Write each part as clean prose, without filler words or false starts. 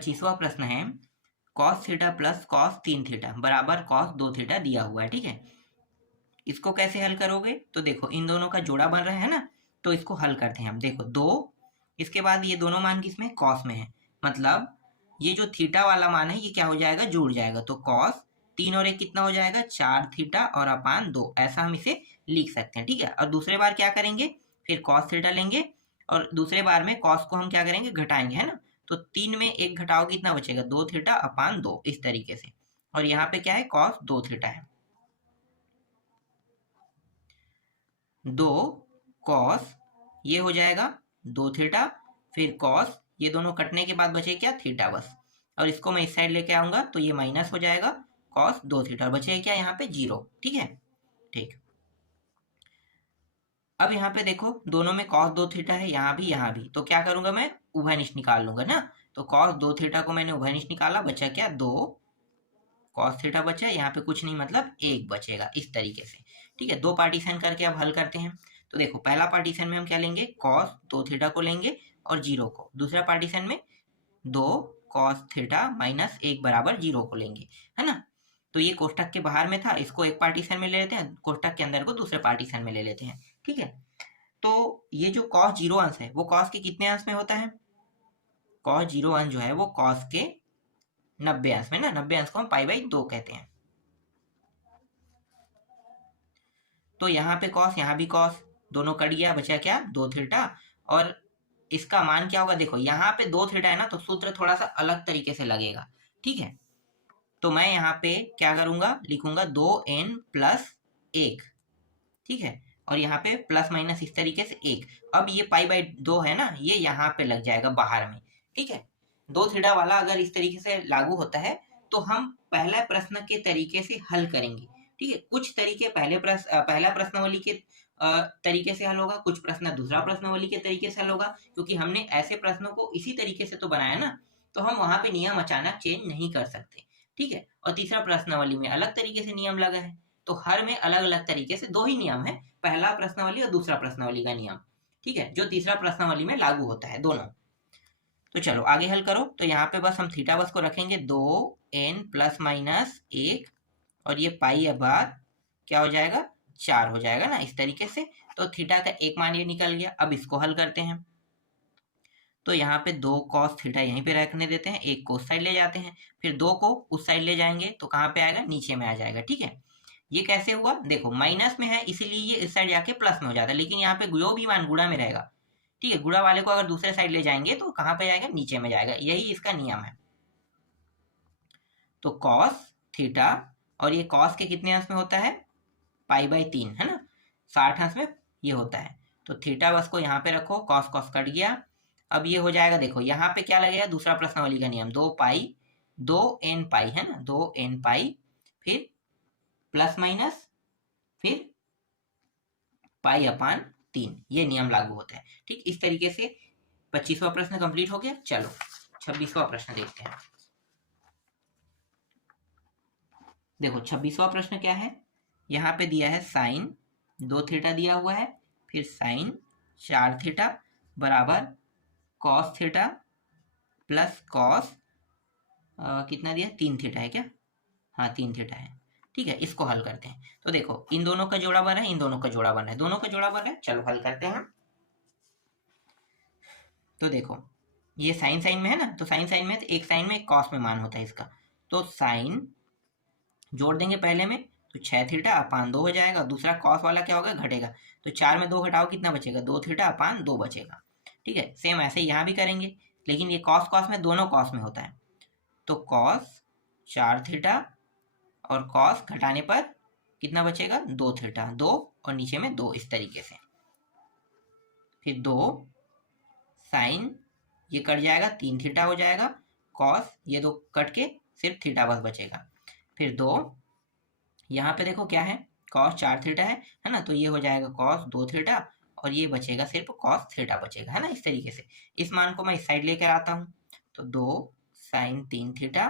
25वां प्रश्न है cos theta plus cos 3 theta बराबर cos 2 थीटा दिया हुआ है। ठीक है, इसको कैसे हल करोगे? तो देखो इन दोनों का जोड़ा बन रहा है ना, तो इसको हल करते हैं हम। देखो 2, इसके बाद ये दोनों मान किसमें? cos में है, मतलब ये जो थीटा वाला मान है ये क्या हो जाएगा? जुड़ जाएगा। तो cos 3 और 1 कितना हो जाएगा? 4 थीटा और अपान 2, ऐसा हम इसे लिख सकते हैं। ठीक है, और दूसरे बार क्या करेंगे? फिर cos थीटा लेंगे और दूसरे बार में cos को हम क्या करेंगे? घटाएंगे, है ना। तो 3 में 1 घटाओ कितना बचेगा? 2 थीटा अपान 2, इस तरीके से। और यहाँ पे क्या है? cos 2 थीटा है। 2 cos ये हो जाएगा 2 थीटा, फिर cos ये दोनों कटने के बाद बचे क्या? थीटा बस। और इसको मैं इस साइड लेके आऊंगा तो ये माइनस हो जाएगा cos 2 थीटा, बचेगा क्या? यहाँ पे 0। ठीक है, ठीक। अब यहाँ पे देखो दोनों में cos 2 थीटा है, यहाँ भी, तो क्या करूंगा मैं? उभयनिष्ठ निकाल लूंगा ना। तो cos 2 थीटा को मैंने उभयनिष्ठ निकाला, बचा क्या? 2 cos थीटा बचा, यहाँ पे कुछ नहीं मतलब 1 बचेगा, इस तरीके से। ठीक है, दो पार्टीशन करके अब हल करते हैं। तो देखो पहला पार्टीशन में हम क्या लेंगे? cos 2 थीटा को लेंगे और 0 को। दूसरा पार्टीशन में 2 cos थीटा माइनस 1 बराबर 0 को लेंगे, है ना। तो ये कोष्टक के बाहर में था, इसको एक पार्टीशन में ले लेते हैं, कोष्टक के अंदर को दूसरे पार्टीशन में ले लेते हैं। ठीक है, तो ये जो cos 0 अंश है वो cos के कितने अंश में होता है? cos 0 अंश जो है वो cos के 90 अंश में ना, 90 अंश को हम π/2 कहते हैं। तो यहाँ पे cos, यहाँ भी cos, दोनों कट गया, बचा क्या? 2 थीटा। और इसका मान क्या होगा? देखो यहाँ पे 2 थीटा है ना, तो सूत्र थोड़ा सा अलग तरीके से लगेगा। ठीक है, तो मैं यहाँ पे क्या करूंगा? लिखूंगा 2n प्लस 1। ठीक है, और यहाँ पे प्लस माइनस इस तरीके से 1। अब ये π/2 है ना, ये यहाँ पे लग जाएगा बाहर में। ठीक है, 2 थीटा वाला अगर इस तरीके से लागू होता है तो हम पहला प्रश्न के तरीके से हल करेंगे। ठीक है, कुछ तरीके पहला प्रश्नावली के तरीके से हल होगा, कुछ प्रश्न दूसरा प्रश्नावली के तरीके से हल होगा, क्योंकि हमने ऐसे प्रश्नों को इसी तरीके से तो बनाया ना, तो हम वहां पे नियम अचानक चेंज नहीं कर सकते। ठीक है, और तीसरा प्रश्नावली में अलग तरीके से नियम लगा है, तो हर में अलग अलग तरीके से 2 ही नियम है, पहला प्रश्नावली और दूसरा प्रश्नावली का नियम। ठीक है, जो तीसरा प्रश्नावली में लागू होता है दोनों। तो चलो आगे हल करो। तो यहाँ पे बस हम थीटा बस को रखेंगे 2n प्लस माइनस 1, और ये पाई अब बाद क्या हो जाएगा? 4 हो जाएगा ना, इस तरीके से। तो थीटा का एक मान ये निकल गया। अब इसको हल करते हैं। तो यहाँ पे 2 cos थीटा यहीं पे रखने देते हैं, 1 को उस साइड ले जाते हैं, फिर 2 को उस साइड ले जाएंगे तो कहाँ पे आएगा? नीचे में आ जाएगा। ठीक है, ये कैसे हुआ? देखो माइनस में है इसीलिए ये इस साइड जाके प्लस में हो जाता है, लेकिन यहाँ पे जो भी मान गुणा में रहेगा, ठीक है, गुणा वाले को अगर दूसरे साइड ले जाएंगे तो कहाँ पे जाएगा? नीचे में जाएगा। यही इसका नियम है। तो cos थीटा, और ये cos के कितने अंश में होता है? π/3, है ना, 60 अंश में ये होता है। तो थीटा बस को यहाँ पे रखो, cos cos कट गया। अब ये हो जाएगा, देखो यहाँ पे क्या लगेगा? दूसरा प्रश्नावली का नियम, 2n पाई, है ना, 2n पाई, फिर प्लस माइनस, फिर π/3, ये नियम लागू होता है। ठीक, इस तरीके से 25वां प्रश्न कंप्लीट हो गया। चलो 26वां प्रश्न देखते हैं। देखो 26वां प्रश्न क्या है? यहाँ पे दिया है साइन 2 थीटा दिया हुआ है, फिर साइन 4 थीटा बराबर कॉस थीटा प्लस कॉस कितना दिया? 3 थीटा है क्या? हाँ 3 थीटा है। ठीक है, इसको हल करते हैं। तो देखो इन दोनों का जोड़ा बन रहा है, इन दोनों का जोड़ा बन रहा है, दोनों का जोड़ा बन रहा है। चलो हल करते हैं। तो देखो ये साइन साइन में है ना, तो साइन साइन में, तो एक साइन में एक कॉस में मान होता है इसका। तो साइन जोड़ देंगे पहले में, तो 6 थीटा अपान 2 हो जाएगा। दूसरा कॉस वाला क्या होगा? घटेगा। तो 4 में 2 घटाओ कितना बचेगा? 2 थीटा अपान 2 बचेगा। ठीक है, सेम ऐसे यहाँ भी करेंगे, लेकिन ये कॉस कॉस में, दोनों कॉस में होता है। तो कॉस 4 थीटा और कॉस घटाने पर कितना बचेगा? 2 थीटा, 2 और नीचे में 2, इस तरीके से। फिर 2 साइन ये कट जाएगा, 3 थीटा हो जाएगा, कॉस ये 2 कट के सिर्फ थीटा बस बचेगा। फिर 2 यहाँ पे देखो क्या है? कॉस 4 थीटा है ना, तो ये हो जाएगा कॉस 2 थीटा, और ये बचेगा सिर्फ कॉस थीटा बचेगा, है ना, इस तरीके से। इस मान को मैं इस साइड लेकर आता हूँ, तो 2 साइन 3 थीटा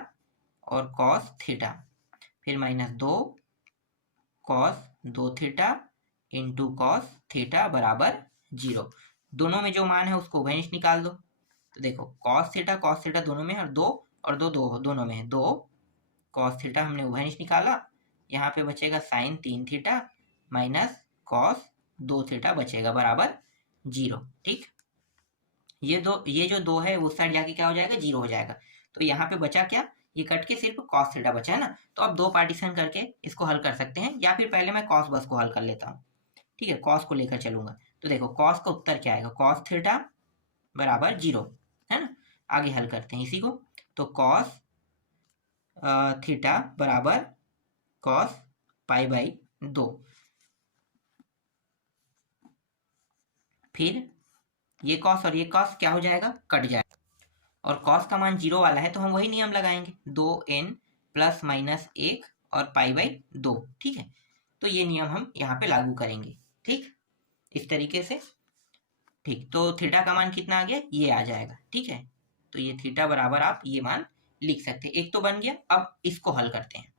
और कॉस थीटा, फिर minus 2 cos 2 theta into cos theta बराबर 0। दोनों में जो मान है उसको उभयनिष्ठ निकाल दो। तो देखो कॉस थीटा दोनों में, और दो दोनों में है, 2 कॉस थीटा हमने उभयनिष्ठ निकाला। यहाँ पे बचेगा sine 3 theta minus cos 2 theta बचेगा बराबर 0। ठीक, ये जो 2 है उस साइड जाके क्या हो जाएगा, 0 हो जाएगा। तो यहाँ पे बचा क्या, ये कट के सिर्फ कॉस थीटा बचा है ना। तो अब 2 पार्टीशन करके इसको हल कर सकते हैं, या फिर पहले मैं कॉस बस को हल कर लेता हूँ। ठीक है, कॉस को लेकर चलूंगा। तो देखो कॉस का उत्तर क्या आएगा, कॉस थीटा बराबर 0 है ना। आगे हल करते हैं इसी को। तो कॉस थीटा बराबर कॉस पाई बाई 2, फिर ये कॉस और ये कॉस क्या हो जाएगा, कट जाएगा। और कॉस का मान 0 वाला है तो हम वही नियम लगाएंगे, 2n प्लस माइनस 1 और पाई बाई 2। ठीक है, तो ये नियम हम यहाँ पे लागू करेंगे। ठीक, इस तरीके से। ठीक, तो थीटा का मान कितना आ गया, ये आ जाएगा। ठीक है, तो ये थीटा बराबर आप ये मान लिख सकते हैं। एक तो बन गया, अब इसको हल करते हैं।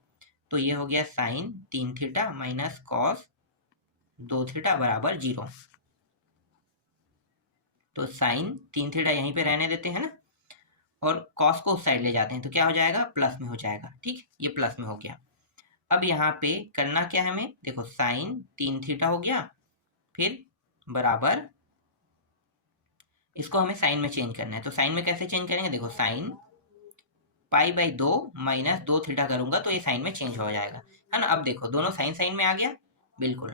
तो ये हो गया sine 3 theta minus cos 2 theta बराबर 0। तो साइन 3 थीटा यहीं पे रहने देते हैं ना, और कॉस को उस साइड ले जाते हैं तो क्या हो जाएगा, प्लस में हो जाएगा। ठीक, ये प्लस में हो गया। अब यहाँ पे करना क्या है हमें, देखो साइन 3 थीटा हो गया, फिर बराबर इसको हमें साइन में चेंज करना है। तो साइन में कैसे चेंज करेंगे, देखो sine pi by 2 minus 2 theta करूंगा तो ये साइन में चेंज हो जाएगा, है ना। अब देखो दोनों साइन साइन में आ गया, बिल्कुल।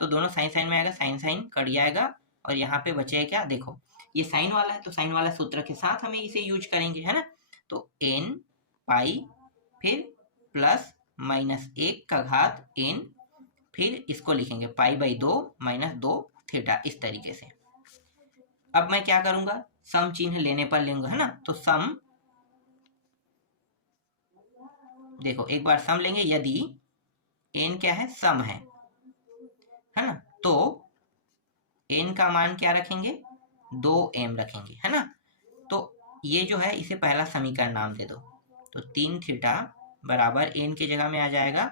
तो दोनों साइन साइन में आएगा, साइन साइन कट जाएगा, और यहाँ पे बचे क्या, देखो ये साइन वाला है तो साइन वाला सूत्र के साथ हमें इसे यूज करेंगे, है ना। तो n पाई फिर प्लस माइनस 1 का घात n, फिर इसको लिखेंगे पाई बाई 2 माइनस 2 थीटा, इस तरीके से। अब मैं क्या करूंगा, सम चिन्ह लेने पर लूंगा, है ना। तो सम, देखो एक बार सम लेंगे, यदि n क्या है, सम है ना, तो n का मान क्या रखेंगे, 2m रखेंगे, है ना। तो ये जो है इसे पहला समीकरण नाम दे दो। तो 3 थीटा बराबर n की जगह में आ जाएगा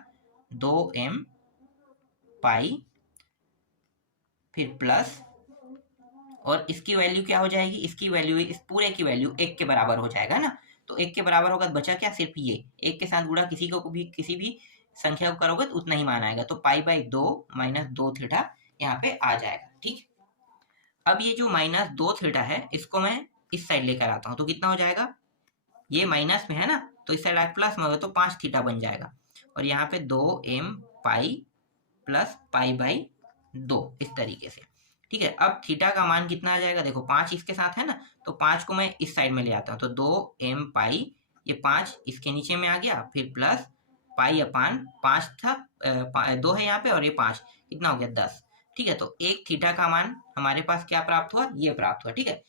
2m पाई, फिर प्लस, और इसकी वैल्यू क्या हो जाएगी, इसकी वैल्यू, इस पूरे की वैल्यू 1 के बराबर हो जाएगा ना। तो 1 के बराबर होगा तो बचा क्या, सिर्फ ये 1 के साथ गुणा किसी भी संख्या को करोगे तो उतना ही मान आएगा। तो पाई बाई 2 माइनस 2 थीटा यहाँ पे आ जाएगा। ठीक, अब ये जो माइनस 2 थीटा है इसको मैं इस साइड लेकर आता हूँ, तो कितना हो जाएगा, ये माइनस में है ना, तो इस साइड प्लस में होगा तो 5 थीटा बन जाएगा, और यहाँ पे 2m pi plus pi by 2, इस तरीके से। ठीक है, अब थीटा का मान कितना आ जाएगा, देखो 5 इसके साथ है ना, तो 5 को मैं इस साइड में ले आता हूँ, तो 2m पाई, ये 5 इसके नीचे में आ गया, फिर प्लस पाई अपान 5 था, 2 है यहाँ पे, और ये 5 कितना हो गया, 10। ठीक है, तो एक थीटा का मान हमारे पास क्या प्राप्त हुआ, ये प्राप्त हुआ। ठीक है,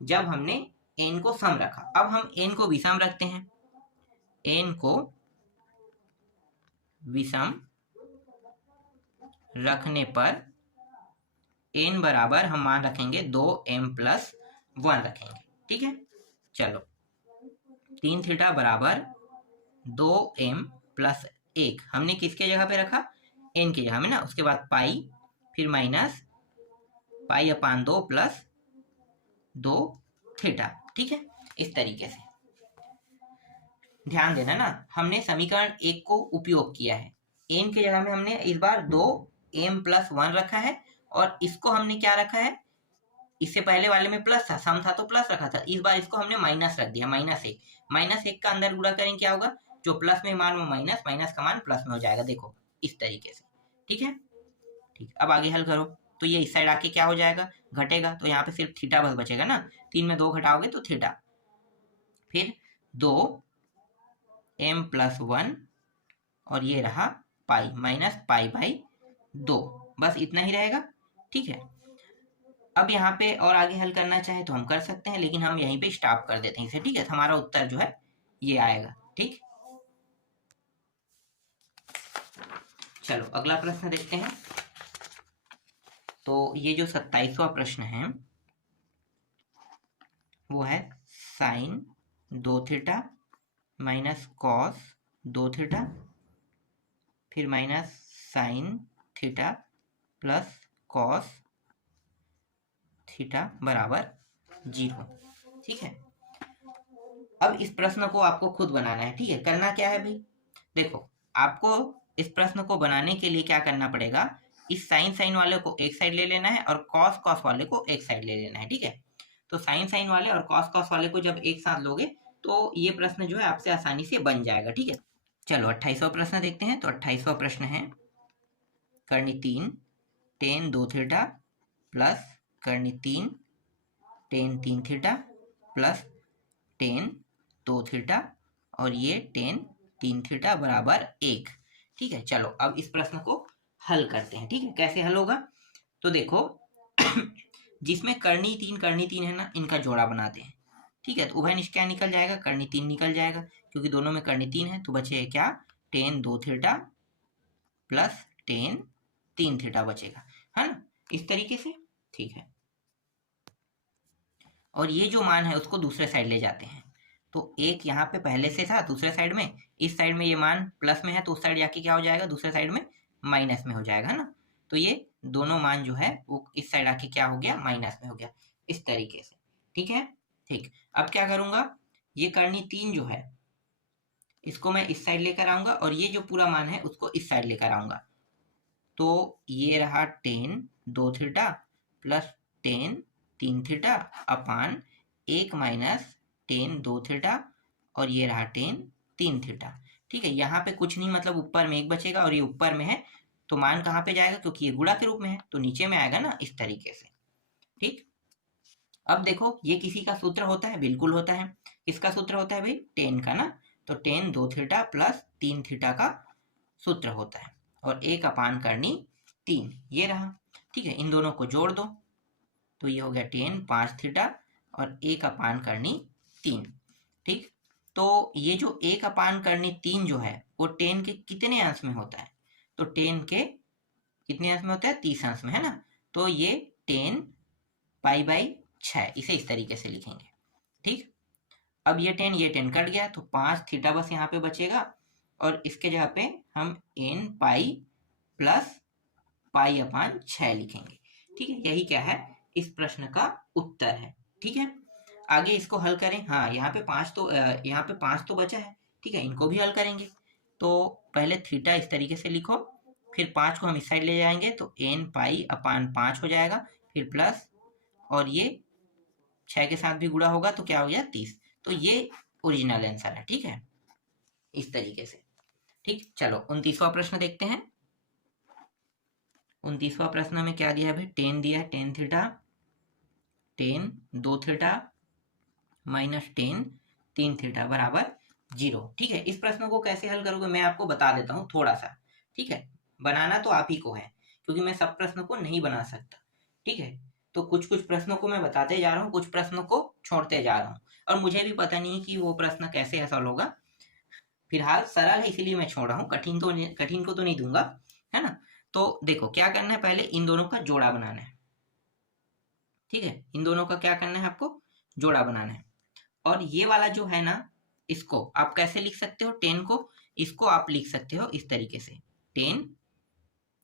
जब हमने n को सम रखा। अब हम n को विषम रखते हैं, n को विषम रखने पर n बराबर हम मान रखेंगे 2m प्लस 1 रखेंगे। ठीक है, चलो 3 थीटा बराबर 2m प्लस 1 हमने किसके जगह पे रखा, n की जगह में ना। उसके बाद पाई, फिर माइनस पाई अपान 2 प्लस 2 थीटा। ठीक है, इस तरीके से। ध्यान देना ना, हमने समीकरण 1 को उपयोग किया है, n की जगह में हमने इस बार 2m प्लस 1 रखा है, और इसको हमने क्या रखा है, इससे पहले वाले में प्लस था, सम था तो प्लस रखा था, इस बार इसको हमने माइनस रख दिया, -1 का अंदर गुणा करेंगे क्या होगा, जो प्लस में मान वो माइनस, माइनस का मान प्लस में हो जाएगा, देखो इस तरीके से। ठीक है, ठीक, अब आगे हल करो। तो ये इस साइड आके क्या हो जाएगा, घटेगा, तो यहाँ पे सिर्फ थीटा बस बचेगा ना, 3 में 2 घटाओगे तो थीटा, फिर 2m प्लस 1, और ये रहा पाई माइनस पाई बाई 2, बस इतना ही रहेगा। ठीक है, अब यहाँ पे और आगे हल करना चाहे तो हम कर सकते हैं, लेकिन हम यहीं पे स्टॉप कर देते हैं इसे। ठीक है, हमारा उत्तर जो है ये आएगा। ठीक, चलो अगला प्रश्न देखते हैं। तो ये जो 27वां प्रश्न है वो है sine 2 theta minus cos 2 theta, फिर minus sine theta plus cos theta बराबर 0। ठीक है, अब इस प्रश्न को आपको खुद बनाना है, ठीक है। करना क्या है भाई, देखो आपको इस प्रश्न को बनाने के लिए क्या करना पड़ेगा, इस साइन साइन वाले को एक साइड ले लेना है और कॉस कॉस वाले को एक साइड ले लेना है, ठीक है। तो साइन साइन वाले और कॉस कॉस वाले को जब एक साथ लोगे तो ये प्रश्न जो है आपसे आसानी से बन जाएगा, ठीक है। चलो 28वां प्रश्न देखते हैं। तो 28वां प्रश्न है Karni 3 ten 2 theta plus Karni 3 ten 3 theta plus ten 2 theta और ये टेन 3 थीटा बराबर 1, ठीक है। चलो अब इस प्रश्न को हल करते हैं, ठीक है। कैसे हल होगा, तो देखो जिसमें कर्णी 3 है ना, इनका जोड़ा बनाते हैं, ठीक है। तो उभयनिष्ठ क्या निकल जाएगा, कर्णी 3 निकल जाएगा, क्योंकि दोनों में कर्णी 3 है। तो बचे क्या, ten 2 theta plus ten 3 theta बचेगा, है ना, इस तरीके से, ठीक है। और ये जो मान है उसको दूसरे साइड ले जाते हैं। तो एक यहाँ पे पहले से था दूसरे साइड में, इस साइड में ये मान प्लस में है तो उस साइड जाके क्या हो जाएगा, दूसरे साइड में माइनस में हो जाएगा, है ना। तो ये दोनों मान जो है वो इस साइड आके क्या हो गया, माइनस में हो गया, इस तरीके से, ठीक है। ठीक, अब क्या करूंगा, ये कर्णी 3 जो है इसको मैं इस साइड लेकर आऊंगा और ये जो पूरा मान है उसको इस साइड लेकर आऊंगा। तो ये रहा ten 2 theta plus ten 3 theta upon 1 minus ten 2 theta और ये रहा टेन 3 थीटा, ठीक है। यहाँ पे कुछ नहीं, मतलब ऊपर में 1 बचेगा और ये ऊपर में है तो मान कहाँ पे जाएगा, क्योंकि ये गुणा के रूप में है तो नीचे में आएगा ना, इस तरीके से, ठीक। अब देखो ये किसी का सूत्र होता है, बिल्कुल होता है। किसका सूत्र होता है भाई, टेन का ना। तो टेन 2 थीटा प्लस 3 थीटा का सूत्र होता है और 1 अपान करनी 3, ये रहा, ठीक है। इन दोनों को जोड़ दो तो ये हो गया टेन 5 थीटा और 1 अपान करनी 3, ठीक। तो ये जो 1 अपान करनी 3 जो है वो टेन के कितने अंश में होता है, तो टेन के कितने अंश में होता है, 30 अंश में, है ना। तो ये टेन पाई बाई 6, इसे इस तरीके से लिखेंगे, ठीक। अब ये टेन कट गया तो 5 थीटा बस यहाँ पे बचेगा और इसके जगह पे हम एन पाई प्लस पाई अपान 6 लिखेंगे, ठीक है। यही क्या है, इस प्रश्न का उत्तर है, ठीक है। आगे इसको हल करें। हाँ, यहाँ पे 5 तो बचा है, ठीक है, इनको भी हल करेंगे। तो पहले थीटा इस तरीके से लिखो, फिर 5 को हम इस साइड ले जाएंगे तो एन पाई अपान 5 हो जाएगा, फिर प्लस और ये 6 के साथ भी गुणा होगा तो क्या हो गया 30। तो ये ओरिजिनल आंसर है, ठीक है, इस तरीके से, ठीक। चलो 29वां प्रश्न देखते हैं। 29वां प्रश्न में क्या दिया है भाई, टेन दिया है, tan theta tan 2 theta minus ten 3 theta बराबर 0, ठीक है। इस प्रश्न को कैसे हल करोगे मैं आपको बता देता हूँ थोड़ा सा, ठीक है। बनाना तो आप ही को है, क्योंकि मैं सब प्रश्न को नहीं बना सकता, ठीक है। तो कुछ कुछ प्रश्नों को मैं बताते जा रहा हूँ, कुछ प्रश्नों को छोड़ते जा रहा हूँ और मुझे भी पता नहीं कि वो प्रश्न कैसे सॉल्व होगा। फिलहाल सरल है इसीलिए मैं छोड़ रहा हूँ, कठिन को तो नहीं दूंगा, है ना। तो देखो क्या करना है, पहले इन दोनों का जोड़ा बनाना है, ठीक है। इन दोनों का क्या करना है, आपको जोड़ा बनाना है। और ये वाला जो है ना, इसको आप कैसे लिख सकते हो, टेन को इसको आप लिख सकते हो इस तरीके से, टेन,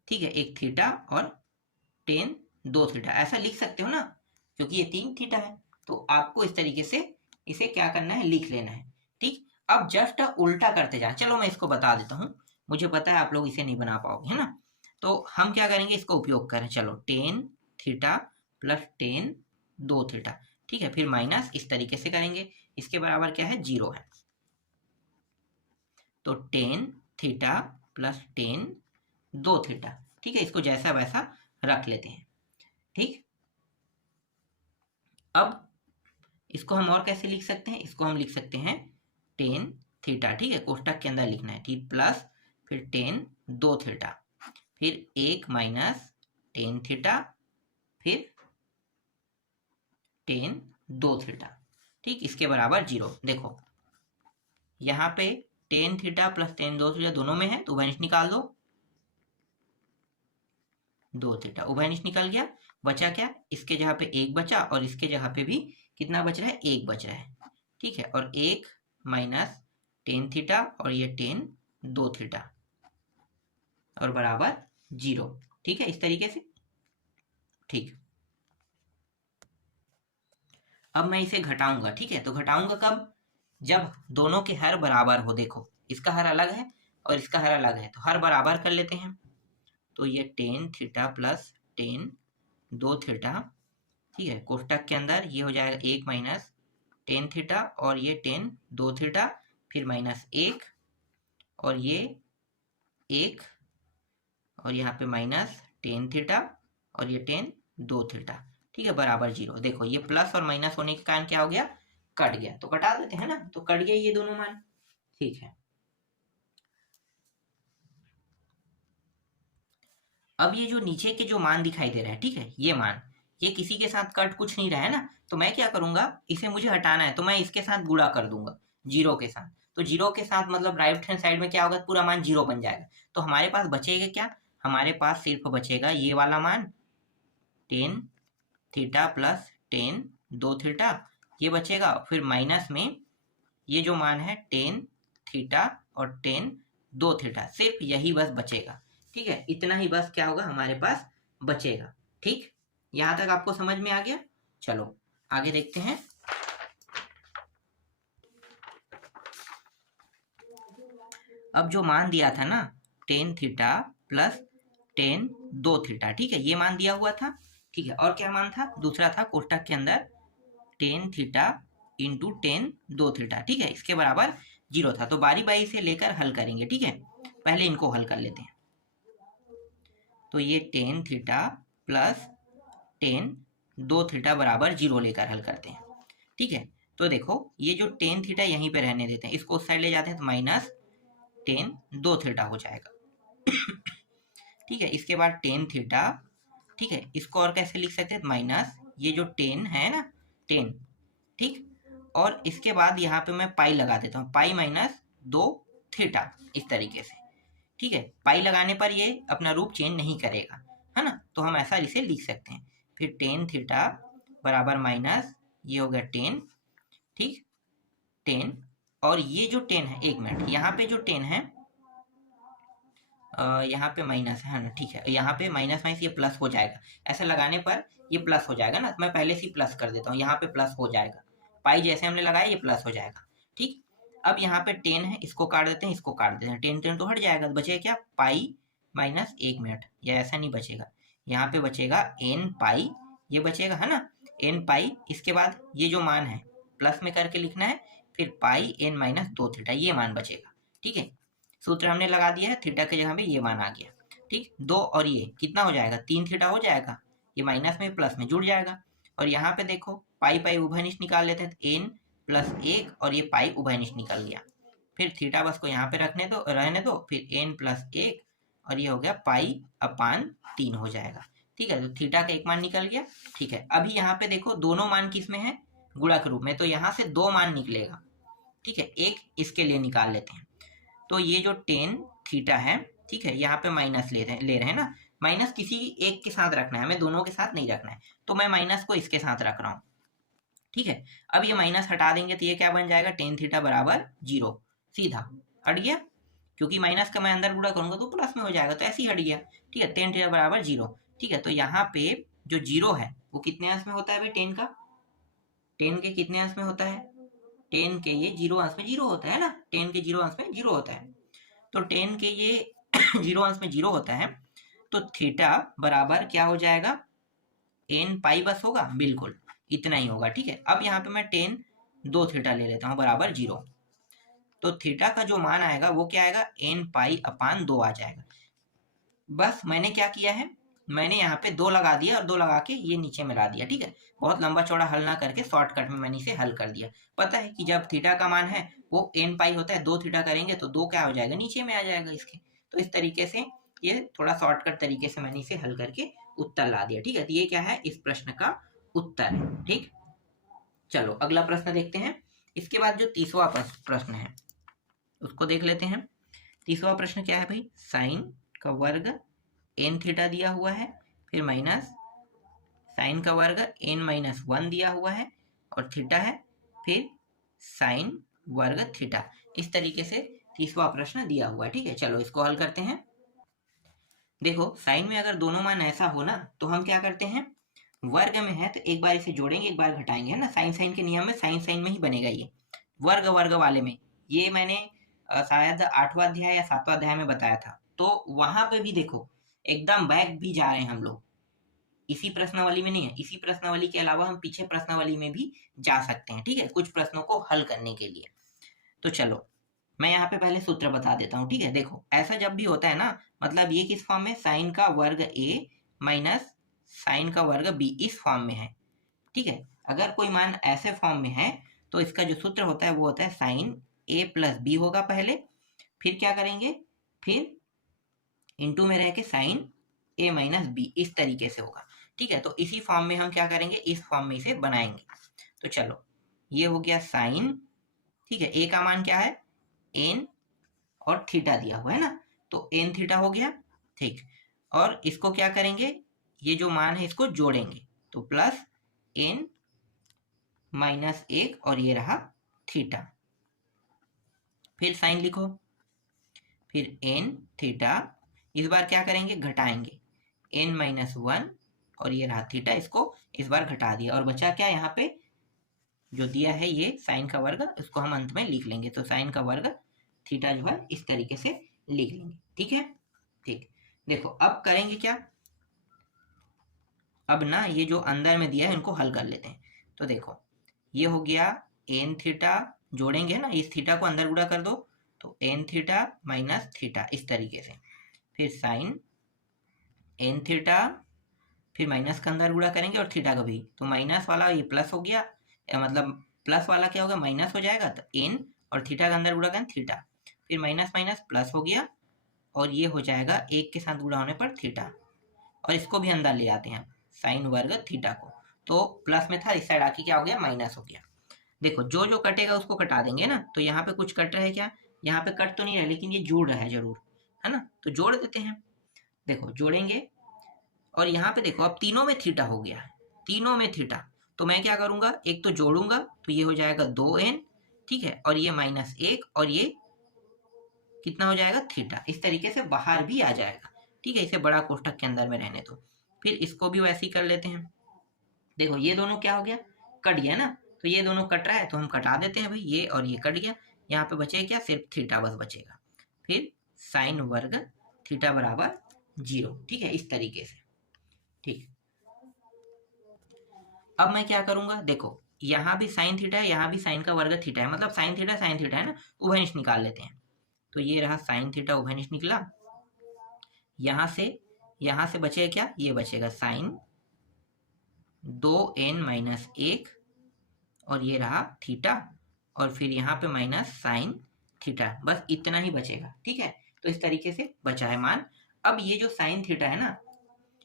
ठीक है, एक थीटा और टेन 2 थीटा, ऐसा लिख सकते हो ना, क्योंकि ये 3 थीटा है। तो आपको इस तरीके से इसे क्या करना है, लिख लेना है, ठीक। अब जस्ट उल्टा करते जाए, चलो मैं इसको बता देता हूँ, मुझे पता है आप लोग इसे नहीं बना पाओगे, है ना। तो हम क्या करेंगे, इसको उपयोग करें, चलो tan theta plus ten 2 theta, ठीक है, फिर माइनस इस तरीके से करेंगे, इसके बराबर क्या है, 0 है। तो tan theta plus ten 2 theta, ठीक है, इसको जैसा वैसा रख लेते हैं, ठीक। अब इसको हम और कैसे लिख सकते हैं, इसको हम लिख सकते हैं टेन थीटा, ठीक है, कोष्टक के अंदर लिखना है, ठीक, प्लस फिर टेन 2 थीटा, फिर 1 माइनस टेन थीटा, फिर टेन 2 थीटा, ठीक, इसके बराबर 0। देखो यहाँ पे tan theta plus ten 2 theta दोनों में है तो उभयनिष्ठ निकाल दो, 2 थीटा उभयनिष्ठ निकल गया, बचा क्या, इसके जगह पे 1 बचा और इसके जगह पे भी कितना बच रहा है, 1 बच रहा है, ठीक है। और 1 माइनस टेन थीटा और ये टेन 2 थीटा और बराबर 0, ठीक है, इस तरीके से, ठीक। अब मैं इसे घटाऊंगा, ठीक है, तो घटाऊंगा कब, जब दोनों के हर बराबर हो, देखो इसका हर अलग है और इसका हर अलग है, तो हर बराबर कर लेते हैं। तो ये टेन थीटा प्लस टेन दो थीटा, ठीक है, कोष्टक के अंदर ये हो जाएगा एक माइनस टेन थीटा और ये टेन दो थीटा, फिर माइनस एक और ये एक और यहाँ पे माइनस टेन थीटा और ये टेन दो थीटा, ठीक है, बराबर जीरो। देखो ये प्लस और माइनस होने के कारण क्या हो गया, कट गया, तो कटा देते हैं ना, तो कट गया ये दोनों मान, ठीक है। अब ये जो नीचे के जो मान दिखाई दे रहे हैं, ठीक है, ये मान, ये किसी के साथ कट कुछ नहीं रहा है ना, तो मैं क्या करूंगा, इसे मुझे हटाना है तो मैं इसके साथ गुणा कर दूंगा जीरो के साथ। तो जीरो के साथ मतलब राइट हैंड साइड में क्या होगा, पूरा मान जीरो बन जाएगा। तो हमारे पास बचेगा क्या, हमारे पास सिर्फ बचेगा ये वाला मान टेन थीटा प्लस टेन दो थीटा, ये बचेगा। फिर माइनस में ये जो मान है टेन थीटा और टेन दो थीटा, सिर्फ यही बस बचेगा, ठीक है, इतना ही बस क्या होगा हमारे पास बचेगा। ठीक, यहां तक आपको समझ में आ गया। चलो आगे देखते हैं। अब जो मान दिया था ना टेन थीटा प्लस टेन दो थीटा, ठीक है, ये मान दिया हुआ था, ठीक है, और क्या मान था, दूसरा था कोष्टक के अंदर टेन थीटा इंटू टेन दो थीटा, ठीक है, इसके बराबर जीरो था। तो बारी बारी से लेकर हल करेंगे, ठीक है, पहले इनको हल कर लेते हैं। तो ये टेन थीटा प्लस टेन दो थीटा बराबर जीरो लेकर हल करते हैं, ठीक है। तो देखो ये जो टेन थीटा यहीं पे रहने देते हैं, इसको उस साइड ले जाते हैं तो माइनस टेन दो थीटा हो जाएगा ठीक है। इसके बाद टेन थीटा, ठीक है, इसको और कैसे लिख सकते हैं, माइनस ये जो टेन है ना टेन, ठीक, और इसके बाद यहाँ पे मैं पाई लगा देता हूँ, पाई माइनस दो थीटा, इस तरीके से, ठीक है। पाई लगाने पर ये अपना रूप चेंज नहीं करेगा, है ना, तो हम ऐसा इसे लिख सकते हैं। फिर टेन थीटा बराबर माइनस ये हो गया टेन, ठीक, टेन, और ये जो टेन है, एक मिनट, यहाँ पे जो टेन है यहाँ पे माइनस है ना, ठीक है, यहाँ पे माइनस माइनस ये प्लस हो जाएगा, ऐसा लगाने पर ये प्लस हो जाएगा ना, तो मैं पहले से ही प्लस कर देता हूँ, यहाँ पे प्लस हो जाएगा, पाई जैसे हमने लगाया ये प्लस हो जाएगा, ठीक। अब यहाँ पे टेन है, इसको काट देते हैं, इसको काट देते हैं, टेन टेन तो हट जाएगा, तो बचेगा क्या, पाई माइनस एक मिनट, या ऐसा नहीं बचेगा, यहाँ पे बचेगा एन पाई, ये बचेगा, है ना, एन पाई। इसके बाद ये जो मान है प्लस में करके लिखना है, फिर पाई एन माइनस दो थीटा, ये मान बचेगा, ठीक है। सूत्र हमने लगा दिया है, थीटा की जगह पे ये मान आ गया, ठीक, दो और ये कितना हो जाएगा, तीन थीटा हो जाएगा, ये माइनस में प्लस में जुड़ जाएगा। और यहाँ पे देखो पाई पाई उभयनिष्ठ निकाल लेते हैं, तो एन प्लस एक और ये पाई उभयनिष्ठ निकल गया, फिर थीटा बस को यहाँ पे रहने दो, फिर एन प्लस एक और ये हो गया पाई अपान तीन हो जाएगा, ठीक है। तो थीटा का एक मान निकल गया, ठीक है। अभी यहाँ पे देखो दोनों मान किस में है, गुणक रूप में, तो यहाँ से दो मान निकलेगा, ठीक है, एक इसके लिए निकाल लेते हैं। तो ये जो टेन थीटा है, ठीक है, यहाँ पे माइनस ले रहे हैं ना, माइनस किसी एक के साथ रखना है, हमें दोनों के साथ नहीं रखना है, तो मैं माइनस को इसके साथ रख रहा हूँ, ठीक है। अब ये माइनस हटा देंगे तो ये क्या बन जाएगा, टेन थीटा बराबर जीरो, सीधा हट गया, क्योंकि माइनस का मैं अंदर गुणा करूंगा तो प्लस में हो जाएगा, तो ऐसे ही हट गया, ठीक है, टेन थीटा बराबर जीरो, ठीक है। तो यहाँ पे जो जीरो है वो कितने अंश में होता है भाई, टेन का, टेन के कितने अंश में होता है, टेन के ये जीरो अंश में जीरो होता है ना, टेन के जीरो अंश में जीरो होता है, तो टेन के ये जीरो अंश में जीरो होता है, तो थीटा बराबर क्या हो जाएगा, एन पाई बस होगा, बिल्कुल इतना ही होगा, ठीक है। अब यहाँ पे मैं टेन दो थीटा ले लेता हूँ बराबर जीरो, तो थीटा का जो मान आएगा वो क्या आएगा, एन पाई अपान दो आ जाएगा। बस मैंने क्या किया है, मैंने यहाँ पे दो लगा दिया और दो लगा के ये नीचे मिला दिया, ठीक है, बहुत लंबा चौड़ा हल ना करके शॉर्टकट में मैंने इसे हल कर दिया। पता है कि जब थीटा का मान है वो एन पाई होता है, दो थीटा करेंगे तो दो क्या हो जाएगा, नीचे में आ जाएगा इसके, तो इस तरीके से ये थोड़ा शॉर्टकट तरीके से मैंने इसे हल करके उत्तर ला दिया, ठीक है। तो ये क्या है, इस प्रश्न का उत्तर है, ठीक। चलो अगला प्रश्न देखते हैं। इसके बाद जो तीसरा प्रश्न है उसको देख लेते हैं। तीसरा प्रश्न क्या है भाई, साइन का वर्ग एन थीटा दिया हुआ है, फिर माइनस साइन का वर्ग एन माइनस वन दिया हुआ है और थीटा है, फिर साइन वर्ग थीटा, इस तरीके से तीसरा प्रश्न दिया हुआ है, ठीक है। चलो इसको हल करते हैं। देखो साइन में अगर दोनों मान ऐसा हो ना तो हम क्या करते हैं, वर्ग में है तो एक बार इसे जोड़ेंगे एक बार घटाएंगे, है ना, साइन साइन के नियम में साइन साइन में ही बनेगा ये, वर्ग वर्ग वाले में, ये मैंने शायद 8वां अध्याय या 7वां अध्याय में बताया था। तो वहां पे भी देखो एकदम बैक भी जा रहे हैं हम लोग, इसी प्रश्नावली में नहीं है, इसी प्रश्नावली के अलावा हम पीछे प्रश्नावली में भी जा सकते हैं, ठीक है, कुछ प्रश्नों को हल करने के लिए। तो चलो मैं यहाँ पे पहले सूत्र बता देता हूँ, ठीक है। देखो ऐसा जब भी होता है ना, मतलब ये किस फॉर्म में, साइन का वर्ग ए माइनस साइन का वर्ग बी, इस फॉर्म में है, ठीक है। अगर कोई मान ऐसे फॉर्म में है तो इसका जो सूत्र होता है वो होता है साइन ए प्लस बी होगा पहले, फिर क्या करेंगे, फिर इंटू में रह के साइन ए माइनस बी, इस तरीके से होगा, ठीक है। तो इसी फॉर्म में हम क्या करेंगे, इस फॉर्म में इसे बनाएंगे। तो चलो ये हो गया साइन, ठीक है, ए का मान क्या है, एन और थीटा दिया हुआ है ना, तो एन थीटा हो गया, ठीक। और इसको क्या करेंगे, ये जो मान है इसको जोड़ेंगे, तो प्लस एन माइनस 1 और ये रहा थीटा, फिर साइन लिखो, फिर एन थीटा, इस बार क्या करेंगे, घटाएंगे, एन माइनस 1 और ये रहा थीटा, इसको इस बार घटा दिया, और बचा क्या यहाँ पे जो दिया है ये साइन का वर्ग, इसको हम अंत में लिख लेंगे, तो साइन का वर्ग थीटा जो है इस तरीके से लिख लेंगे, ठीक है, ठीक। देखो अब करेंगे क्या, अब ना ये जो अंदर में दिया है इनको हल कर लेते हैं। तो देखो ये हो गया एन थीटा, जोड़ेंगे ना, इस थीटा को अंदर गुणा कर दो, तो एन थीटा माइनस थीटा, इस तरीके से, फिर साइन एन थीटा, फिर माइनस का अंदर गुणा करेंगे और थीटा का भी, तो माइनस वाला ये प्लस हो गया, मतलब प्लस वाला क्या होगा, माइनस हो जाएगा, तो एन और थीटा का अंदर गुणा करें थीटा, फिर माइनस माइनस प्लस हो गया, और ये हो जाएगा एक के साथ गुणा होने पर थीटा, और इसको भी अंदर ले आते हैं साइन वर्ग थीटा को, तो प्लस में था, इस साइड आके क्या हो गया, माइनस हो गया। देखो जो जो कटेगा उसको कटा देंगे ना, तो यहाँ पे कुछ कट रहा है क्या, यहाँ पे कट तो नहीं रहा, लेकिन ये जुड़ रहा है जरूर, है ना, तो जोड़ देते हैं। देखो जोड़ेंगे, और यहाँ पे देखो अब तीनों में थीटा हो गया है, तीनों में थीटा, तो मैं क्या करूंगा, एक तो जोड़ूंगा, तो ये हो जाएगा 2n, ठीक है, और ये माइनस 1, और ये कितना हो जाएगा, थीटा, इस तरीके से बाहर भी आ जाएगा, ठीक है, इसे बड़ा कोष्ठक के अंदर में रहने दो। फिर इसको भी वैसे ही कर लेते हैं। देखो ये दोनों क्या हो गया, कट गया ना, तो ये दोनों कट रहा है तो हम कटा देते हैं भाई, ये और ये कट गया, यहाँ पे बचे क्या, सिर्फ थीटा बस बचेगा, फिर साइन वर्ग थीटा बराबर 0, ठीक है, इस तरीके से, ठीक। अब मैं क्या करूंगा, देखो यहाँ भी साइन थीटा है, यहाँ भी साइन का वर्ग थीटा है, मतलब साइन थीटा है ना, उभयनिष्ठ निकाल लेते हैं। तो ये रहा साइन थीटा उभयनिष्ठ निकला, यहाँ से बचेगा क्या, ये बचेगा साइन 2n माइनस 1, और ये रहा थीटा, और फिर यहाँ पे माइनस साइन थीटा, बस इतना ही बचेगा, ठीक है। तो इस तरीके से बचा है मान। अब ये जो साइन थीटा है ना,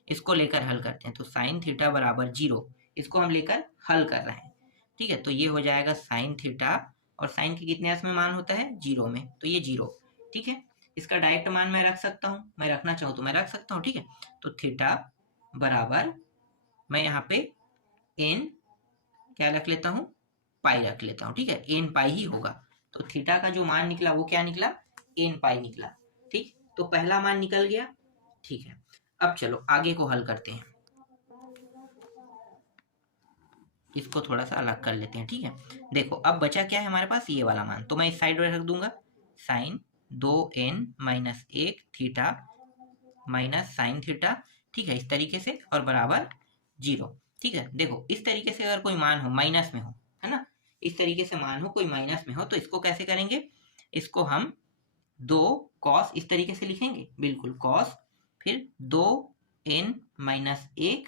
इसको लेकर हल करते हैं, तो साइन थीटा बराबर 0, इसको हम लेकर हल कर रहे हैं, ठीक है। तो ये हो जाएगा साइन थीटा, और साइन के कितने में मान होता है, 0 में, तो ये 0, ठीक है। इसका डायरेक्ट मान मैं रख सकता हूँ, मैं रखना चाहूँ तो मैं रख सकता हूँ, ठीक है। तो थीटा बराबर मैं यहाँ पे एन क्या रख लेता हूँ, पाई रख लेता हूँ, ठीक है, एन पाई ही होगा। तो थीटा का जो मान निकला वो क्या निकला, एन पाई निकला, ठीक। तो पहला मान निकल गया, ठीक है। अब चलो आगे को हल करते हैं, इसको थोड़ा सा अलग कर लेते हैं, ठीक है। देखो अब बचा क्या है हमारे पास, ये वाला मान, तो मैं इस साइड में रख दूंगा, sine 2n minus 1 theta minus sine theta, ठीक है, इस तरीके से, और बराबर 0, ठीक है। देखो इस तरीके से अगर कोई मान हो माइनस में हो, है ना, इस तरीके से मान हो कोई माइनस में हो, तो इसको कैसे करेंगे, इसको हम 2 कॉस इस तरीके से लिखेंगे, बिल्कुल कॉस, फिर 2n माइनस 1,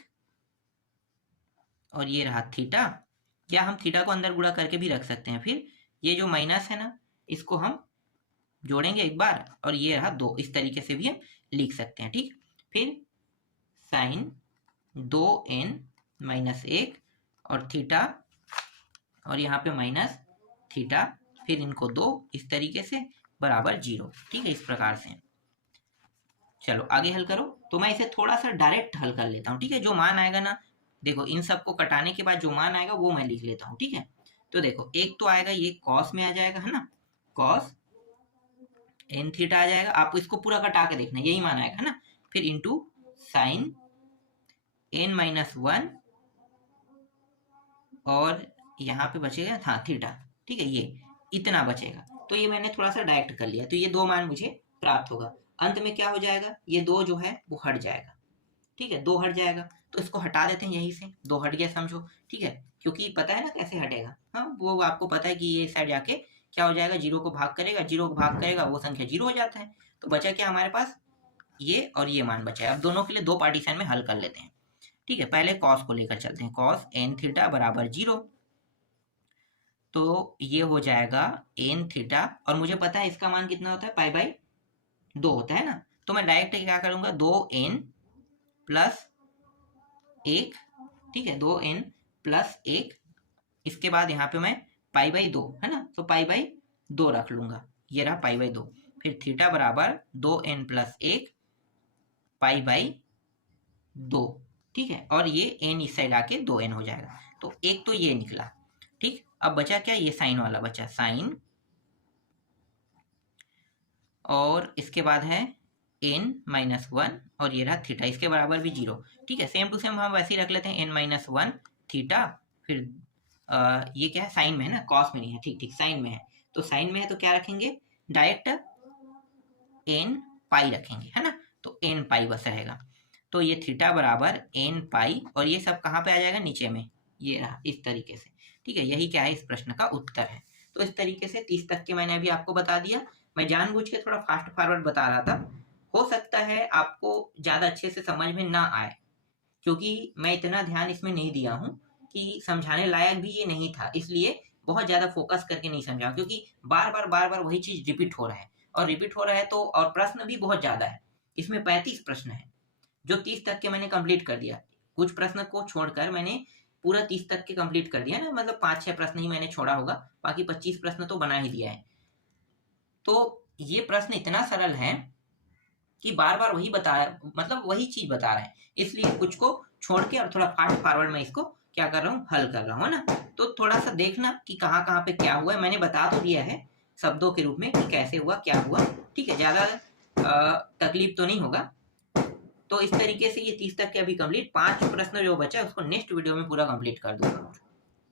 और ये रहा थीटा, या हम थीटा को अंदर गुणा करके भी रख सकते हैं, फिर ये जो माइनस है ना, इसको हम जोड़ेंगे एक बार, और ये रहा 2, इस तरीके से भी हम लिख सकते हैं, ठीक। फिर साइन 2n माइनस 1 और थीटा, और यहाँ पे माइनस थीटा, फिर इनको 2 इस तरीके से बराबर 0, ठीक है, इस प्रकार से। चलो आगे हल करो, तो मैं इसे थोड़ा सा डायरेक्ट हल कर लेता हूँ, ठीक है। जो मान आएगा ना, देखो इन सबको कटाने के बाद जो मान आएगा वो मैं लिख लेता हूँ, ठीक है। तो देखो एक तो आएगा ये कॉस में आ जाएगा, है ना, कॉस एन थीटा आ जाएगा, आप इसको पूरा कटा के देखना, यही मान आएगा, है ना, फिर इंटू साइन एन माइनस 1, और यहाँ पे बचेगा हाँ थीटा, ठीक है, ये इतना बचेगा। तो ये मैंने थोड़ा सा डायरेक्ट कर लिया, तो ये 2 मान मुझे प्राप्त होगा। अंत में क्या हो जाएगा, ये 2 जो है वो हट जाएगा। ठीक है, 2 हट जाएगा तो इसको हटा देते हैं यहीं से, 2 हट गया समझो। ठीक है, क्योंकि पता है ना कैसे हटेगा, हाँ वो आपको पता है कि ये साइड जाके क्या हो जाएगा, 0 को भाग करेगा, 0 को भाग करेगा वो संख्या 0 हो जाता है। तो बचा क्या हमारे पास, ये और ये मान बचा है। अब दोनों के लिए 2 पार्टीशन में हल कर लेते हैं। ठीक है, पहले कॉस को लेकर चलते हैं, कॉस एन थीटा बराबर 0। तो ये हो जाएगा एन थीटा, और मुझे पता है इसका मान कितना होता है, पाई बाई 2 होता है ना। तो मैं डायरेक्ट क्या करूंगा, 2n प्लस 1, ठीक है, 2n प्लस 1, इसके बाद यहाँ पे मैं पाई बाई 2 है ना, तो पाई बाई 2 रख लूंगा, ये रहा पाई बाई 2। फिर थीटा बराबर 2n प्लस 1 पाई बाई 2। ठीक है, और ये n इस साइड आके 2n हो जाएगा। तो एक तो ये निकला। ठीक, अब बचा क्या, ये साइन वाला बचा, साइन, और इसके बाद है n माइनस 1, और ये रहा थीटा, इसके बराबर भी 0। ठीक है, सेम टू सेम हम वैसे ही रख लेते हैं, n माइनस 1 थीटा, फिर ये क्या है, साइन में है ना, कॉस में नहीं है। ठीक ठीक, साइन में है, तो साइन में है तो क्या रखेंगे, डायरेक्ट n पाई रखेंगे, है ना, तो n पाई बस रहेगा। तो ये थीटा बराबर n पाई, और ये सब कहाँ पे आ जाएगा, नीचे में, ये रहा इस तरीके से। ठीक है, यही क्या है इस प्रश्न का उत्तर है। तो इस तरीके से 30 तक के मैंने अभी आपको बता दिया। मैं जानबूझ के थोड़ा फास्ट फॉरवर्ड बता रहा था, हो सकता है आपको ज़्यादा अच्छे से समझ में ना आए, क्योंकि मैं इतना ध्यान इसमें नहीं दिया हूँ कि समझाने लायक भी ये नहीं था, इसलिए बहुत ज़्यादा फोकस करके नहीं समझा, क्योंकि बार बार वही चीज़ रिपीट हो रहा है, और रिपीट हो रहा है तो, और प्रश्न भी बहुत ज़्यादा है, इसमें 35 प्रश्न है, जो 30 तक के मैंने कंप्लीट कर दिया। कुछ प्रश्न को छोड़कर मैंने पूरा 30 तक के कंप्लीट कर दिया ना, मतलब 5-6 प्रश्न ही मैंने छोड़ा होगा, बाकी 25 प्रश्न तो बना ही दिया है। तो ये प्रश्न इतना सरल है कि बार बार वही बता, मतलब वही चीज बता रहे हैं, इसलिए कुछ को छोड़ के और थोड़ा फास्ट फॉरवर्ड में इसको क्या कर रहा हूँ, हल कर रहा हूँ, है ना। तो थोड़ा सा देखना कि कहाँ कहाँ पे क्या हुआ है, मैंने बता तो दिया है शब्दों के रूप में कि कैसे हुआ क्या हुआ। ठीक है, ज्यादा तकलीफ तो नहीं होगा। तो इस तरीके से ये 30 तक के अभी कंप्लीट, 5 प्रश्न जो बचा है उसको नेक्स्ट वीडियो में पूरा कंप्लीट कर दूंगा।